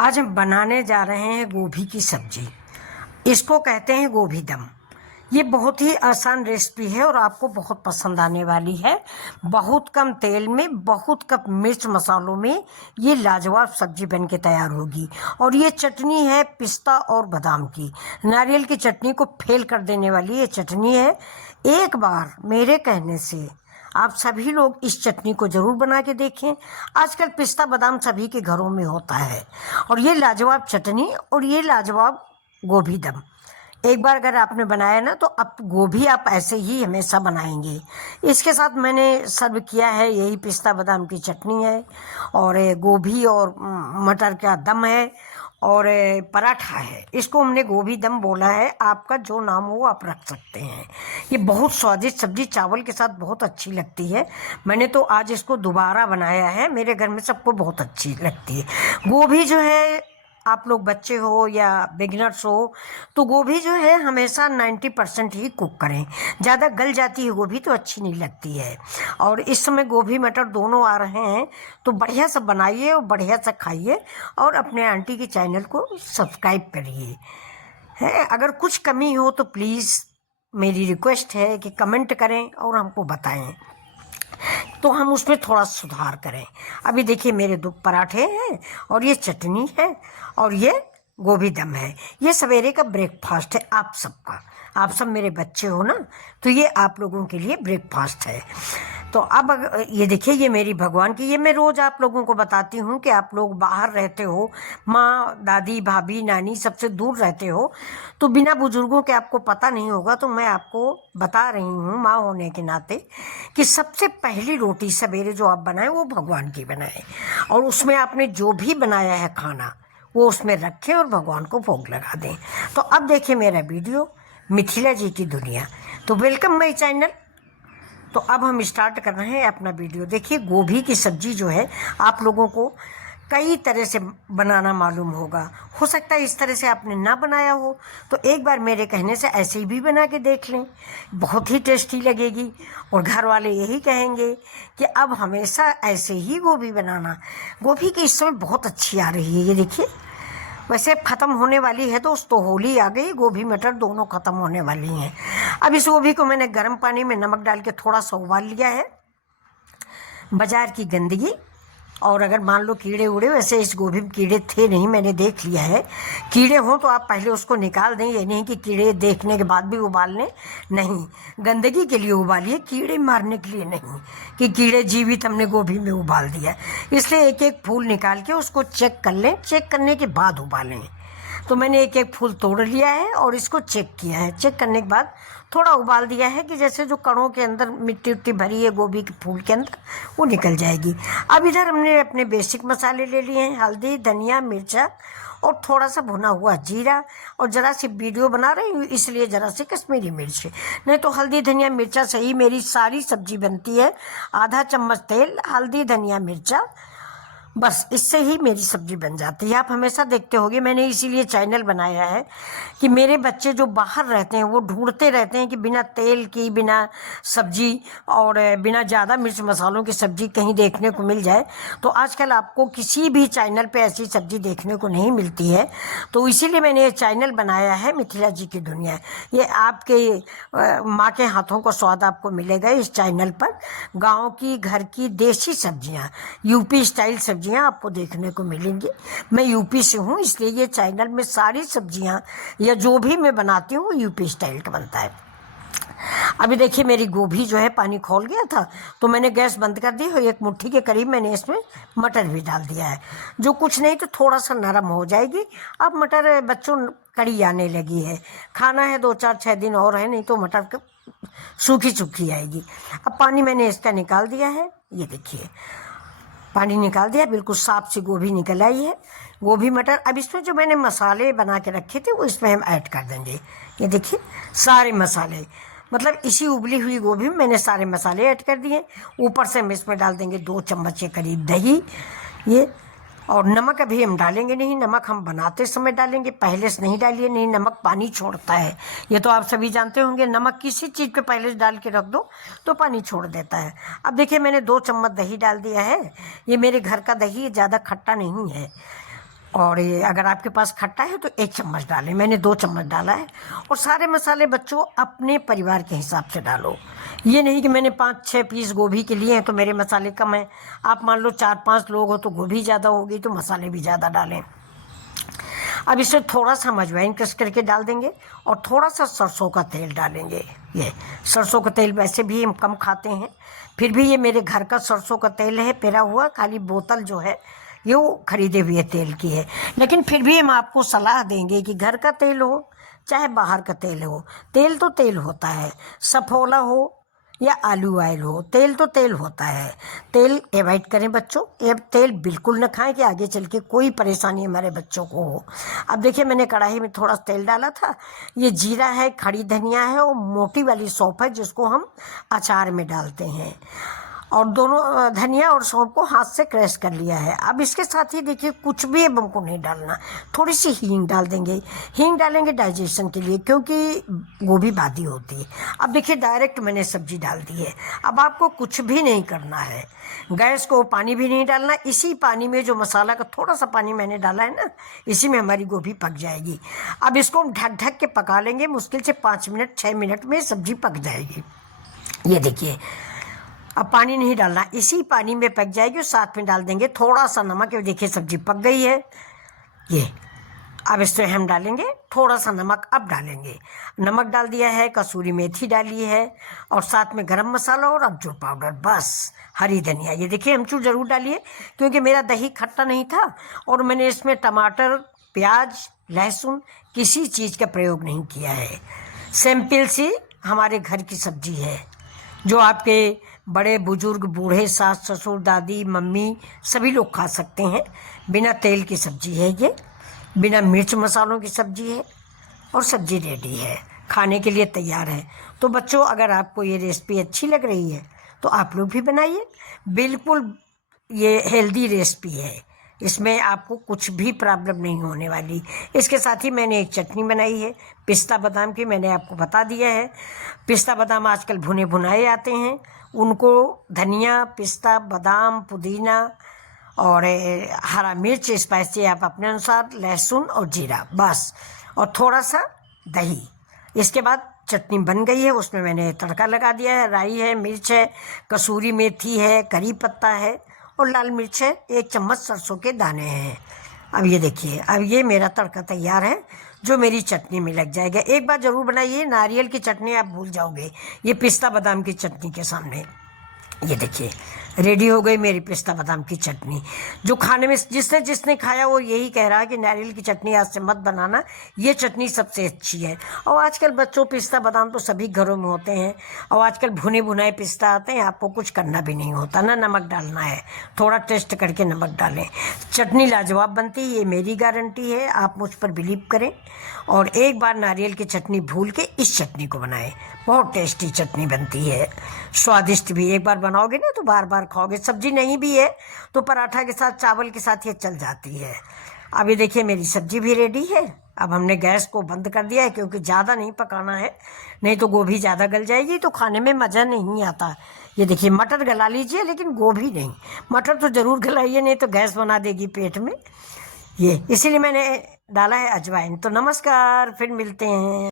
आज हम बनाने जा रहे हैं गोभी की सब्जी। इसको कहते हैं गोभी दम। ये बहुत ही आसान रेसिपी है और आपको बहुत पसंद आने वाली है। बहुत कम तेल में, बहुत कम मिर्च मसालों में ये लाजवाब सब्जी बन के तैयार होगी। और ये चटनी है पिस्ता और बादाम की, नारियल की चटनी को फेल कर देने वाली ये चटनी है। एक बार मेरे कहने से आप सभी लोग इस चटनी को ज़रूर बना के देखें। आजकल पिस्ता बादाम सभी के घरों में होता है। और ये लाजवाब चटनी और ये लाजवाब गोभी दम एक बार अगर आपने बनाया ना, तो अब गोभी आप ऐसे ही हमेशा बनाएंगे। इसके साथ मैंने सर्व किया है, यही पिस्ता बादाम की चटनी है और गोभी और मटर का दम है और पराठा है। इसको हमने गोभी दम बोला है, आपका जो नाम हो आप रख सकते हैं। ये बहुत स्वादिष्ट सब्जी चावल के साथ बहुत अच्छी लगती है। मैंने तो आज इसको दोबारा बनाया है, मेरे घर में सबको बहुत अच्छी लगती है। गोभी जो है, आप लोग बच्चे हो या बिगिनर्स हो, तो गोभी जो है हमेशा 90% ही कुक करें। ज़्यादा गल जाती है गोभी तो अच्छी नहीं लगती है। और इस समय गोभी मटर दोनों आ रहे हैं, तो बढ़िया से बनाइए और बढ़िया से खाइए और अपने आंटी के चैनल को सब्सक्राइब करिए। है, अगर कुछ कमी हो तो प्लीज़ मेरी रिक्वेस्ट है कि कमेंट करें और हमको बताएं, तो हम उसमें थोड़ा सुधार करें। अभी देखिए मेरे 2 पराठे हैं और ये चटनी है और ये गोभी दम है। ये सवेरे का ब्रेकफास्ट है आप सबका। आप सब मेरे बच्चे हो ना, तो ये आप लोगों के लिए ब्रेकफास्ट है। तो अब ये देखिए, ये मेरी भगवान की, ये मैं रोज़ आप लोगों को बताती हूँ कि आप लोग बाहर रहते हो, माँ दादी भाभी नानी सबसे दूर रहते हो, तो बिना बुजुर्गों के आपको पता नहीं होगा। तो मैं आपको बता रही हूँ माँ होने के नाते कि सबसे पहली रोटी सवेरे जो आप बनाएं वो भगवान की बनाएं। और उसमें आपने जो भी बनाया है खाना वो उसमें रखें और भगवान को भोग लगा दें। तो अब देखिए मेरा वीडियो मिथिला जी की दुनिया। तो वेलकम माय चैनल। तो अब हम स्टार्ट कर रहे हैं अपना वीडियो। देखिए गोभी की सब्जी जो है आप लोगों को कई तरह से बनाना मालूम होगा। हो सकता है इस तरह से आपने ना बनाया हो, तो एक बार मेरे कहने से ऐसे ही भी बना के देख लें, बहुत ही टेस्टी लगेगी। और घर वाले यही कहेंगे कि अब हमेशा ऐसे ही गोभी बनाना। गोभी की इस समय बहुत अच्छी आ रही है, ये देखिए। वैसे ख़त्म होने वाली है दोस्तों, होली आ गई, गोभी मटर दोनों ख़त्म होने वाली हैं। अब इस गोभी को मैंने गर्म पानी में नमक डाल के थोड़ा सा उबाल लिया है। बाज़ार की गंदगी और अगर मान लो कीड़े उड़े, वैसे इस गोभी में कीड़े थे नहीं, मैंने देख लिया है। कीड़े हों तो आप पहले उसको निकाल दें, ये नहीं कि कीड़े देखने के बाद भी उबाल लें। नहीं, गंदगी के लिए उबालिए, कीड़े मारने के लिए नहीं कि कीड़े जीवित हमने गोभी में उबाल दिया। इसलिए एक एक फूल निकाल के उसको चेक कर लें, चेक करने के बाद उबालें। तो मैंने एक एक फूल तोड़ लिया है और इसको चेक किया है। चेक करने के बाद थोड़ा उबाल दिया है कि जैसे जो कणों के अंदर मिट्टी उट्टी भरी है गोभी के फूल के अंदर, वो निकल जाएगी। अब इधर हमने अपने बेसिक मसाले ले लिए हैं, हल्दी धनिया मिर्चा और थोड़ा सा भुना हुआ जीरा। और ज़रा सी वीडियो बना रही हूँ इसलिए ज़रा सी कश्मीरी मिर्च, नहीं तो हल्दी धनिया मिर्चा से ही मेरी सारी सब्जी बनती है। आधा चम्मच तेल, हल्दी धनिया मिर्चा, बस इससे ही मेरी सब्जी बन जाती है। आप हमेशा देखते होंगे, मैंने इसीलिए चैनल बनाया है कि मेरे बच्चे जो बाहर रहते हैं वो ढूंढते रहते हैं कि बिना तेल की, बिना सब्जी और बिना ज़्यादा मिर्च मसालों की सब्जी कहीं देखने को मिल जाए। तो आजकल आपको किसी भी चैनल पे ऐसी सब्जी देखने को नहीं मिलती है। तो इसीलिए मैंने ये चैनल बनाया है मिथिला जी की दुनिया। ये आपके माँ के हाथों का स्वाद आपको मिलेगा इस चैनल पर। गाँव की, घर की देसी सब्जियाँ, यूपी स्टाइल सब्जियाँ आपको देखने को मिलेंगी। मैं यूपी से हूँ, इसलिए ये चैनल में सारी सब्जियाँ या जो भी मैं बनाती हूँ यूपी स्टाइल का बनता है। अभी देखिए मेरी गोभी जो है पानी खौल गया था, तो मैंने गैस बंद कर दी और 1 मुट्ठी के करीब मैंने इसमें मटर भी डाल दिया है। जो कुछ नहीं तो थोड़ा सा नरम हो जाएगी। अब मटर बच्चों कड़ी आने लगी है, खाना है 2-4-6 दिन और है, नहीं तो मटर सूखी सूखी आएगी। अब पानी मैंने इसका निकाल दिया है, ये देखिए पानी निकाल दिया, बिल्कुल साफ सी गोभी निकल आई है। गोभी मटर, अब इसमें जो मैंने मसाले बना के रखे थे वो इसमें हम ऐड कर देंगे। ये देखिए सारे मसाले, मतलब इसी उबली हुई गोभी में मैंने सारे मसाले ऐड कर दिए। ऊपर से हम इसमें डाल देंगे 2 चम्मच के करीब दही, ये। और नमक अभी हम डालेंगे नहीं, नमक हम बनाते समय डालेंगे, पहले से नहीं डालिए, नहीं नमक पानी छोड़ता है। ये तो आप सभी जानते होंगे, नमक किसी चीज़ पे पहले से डाल के रख दो तो पानी छोड़ देता है। अब देखिए मैंने 2 चम्मच दही डाल दिया है। ये मेरे घर का दही है, ज़्यादा खट्टा नहीं है। और ये अगर आपके पास खट्टा है तो 1 चम्मच डालें, मैंने 2 चम्मच डाला है। और सारे मसाले बच्चों अपने परिवार के हिसाब से डालो। ये नहीं कि मैंने 5-6 पीस गोभी के लिए हैं तो मेरे मसाले कम हैं। आप मान लो 4-5 लोग हो तो गोभी ज़्यादा होगी तो मसाले भी ज़्यादा डालें। अब इसमें थोड़ा सा अजवाइन क्रश करके डाल देंगे और थोड़ा सा सरसों का तेल डालेंगे। ये सरसों का तेल वैसे भी हम कम खाते हैं, फिर भी ये मेरे घर का सरसों का तेल है, पेरा हुआ, खाली बोतल जो है ये वो खरीदे हुए तेल की है। लेकिन फिर भी हम आपको सलाह देंगे कि घर का तेल हो चाहे बाहर का तेल हो, तेल तो तेल होता है, सफोला हो या आलू ऑयल हो, तेल तो तेल होता है। तेल एवॉइड करें बच्चों, ये तेल बिल्कुल न खाएं कि आगे चल के कोई परेशानी हमारे बच्चों को हो। अब देखिए मैंने कढ़ाई में थोड़ा तेल डाला था, ये जीरा है, खड़ी धनिया है और मोटी वाली सौंफ है जिसको हम अचार में डालते हैं, और दोनों धनिया और सौंफ को हाथ से क्रश कर लिया है। अब इसके साथ ही देखिए कुछ भी अब हमको नहीं डालना, थोड़ी सी हींग डाल देंगे। हींग डालेंगे डाइजेशन के लिए क्योंकि गोभी बादी होती है। अब देखिए डायरेक्ट मैंने सब्जी डाल दी है। अब आपको कुछ भी नहीं करना है, गैस को पानी भी नहीं डालना, इसी पानी में जो मसाला का थोड़ा सा पानी मैंने डाला है ना, इसी में हमारी गोभी पक जाएगी। अब इसको हम ढक ढक के पका लेंगे, मुश्किल से 5 मिनट 6 मिनट में सब्जी पक जाएगी। ये देखिए अब पानी नहीं डालना, इसी पानी में पक जाएगी और साथ में डाल देंगे थोड़ा सा नमक। ये देखिए सब्जी पक गई है। ये अब इसमें हम डालेंगे थोड़ा सा नमक, अब डालेंगे नमक डाल दिया है, कसूरी मेथी डाली है और साथ में गरम मसाला और अमचूर पाउडर, बस हरी धनिया। ये देखिए अमचूर ज़रूर डालिए क्योंकि मेरा दही खट्टा नहीं था और मैंने इसमें टमाटर, प्याज, लहसुन किसी चीज़ का प्रयोग नहीं किया है। सिंपल सी हमारे घर की सब्जी है जो आपके बड़े बुजुर्ग, बूढ़े, सास ससुर, दादी, मम्मी सभी लोग खा सकते हैं। बिना तेल की सब्जी है ये, बिना मिर्च मसालों की सब्जी है और सब्जी रेडी है, खाने के लिए तैयार है। तो बच्चों अगर आपको ये रेसिपी अच्छी लग रही है तो आप लोग भी बनाइए। बिल्कुल ये हेल्दी रेसिपी है, इसमें आपको कुछ भी प्रॉब्लम नहीं होने वाली। इसके साथ ही मैंने एक चटनी बनाई है पिस्ता बादाम की, मैंने आपको बता दिया है। पिस्ता बादाम आजकल भुने भुनाए आते हैं, उनको धनिया, पिस्ता बादाम, पुदीना और हरा मिर्च, स्पाइसी आप अपने अनुसार, लहसुन और जीरा, बस, और थोड़ा सा दही। इसके बाद चटनी बन गई है, उसमें मैंने तड़का लगा दिया है, राई है, मिर्च है, कसूरी मेथी है, करी पत्ता है और लाल मिर्च है, 1 चम्मच सरसों के दाने हैं। अब ये देखिए अब ये मेरा तड़का तैयार है जो मेरी चटनी में लग जाएगा। एक बार ज़रूर बनाइए, नारियल की चटनी आप भूल जाओगे ये पिस्ता बादाम की चटनी के सामने। ये देखिए रेडी हो गई मेरी पिस्ता बादाम की चटनी, जो खाने में जिसने खाया वो यही कह रहा है कि नारियल की चटनी आज से मत बनाना, ये चटनी सबसे अच्छी है। और आजकल बच्चों पिस्ता बादाम तो सभी घरों में होते हैं और आजकल भुने भुनाए पिस्ता आते हैं, आपको कुछ करना भी नहीं होता, ना नमक डालना है, थोड़ा टेस्ट करके नमक डालें, चटनी लाजवाब बनती है, ये मेरी गारंटी है, आप मुझ पर बिलीव करें। और एक बार नारियल की चटनी भूल के इस चटनी को बनाएं, बहुत टेस्टी चटनी बनती है, स्वादिष्ट भी। एक बार बनाओगे ना तो बार बार खाओगे। सब्जी नहीं भी है तो पराठा के साथ, चावल के साथ ये चल जाती है। अब ये देखिए मेरी सब्जी भी रेडी है। अब हमने गैस को बंद कर दिया है क्योंकि ज़्यादा नहीं पकाना है, नहीं तो गोभी ज़्यादा गल जाएगी तो खाने में मज़ा नहीं आता। ये देखिए मटर गला लीजिए लेकिन गोभी नहीं, मटर तो ज़रूर गलाइए नहीं तो गैस बना देगी पेट में। ये इसीलिए मैंने डाला है अजवाइन। तो नमस्कार, फिर मिलते हैं।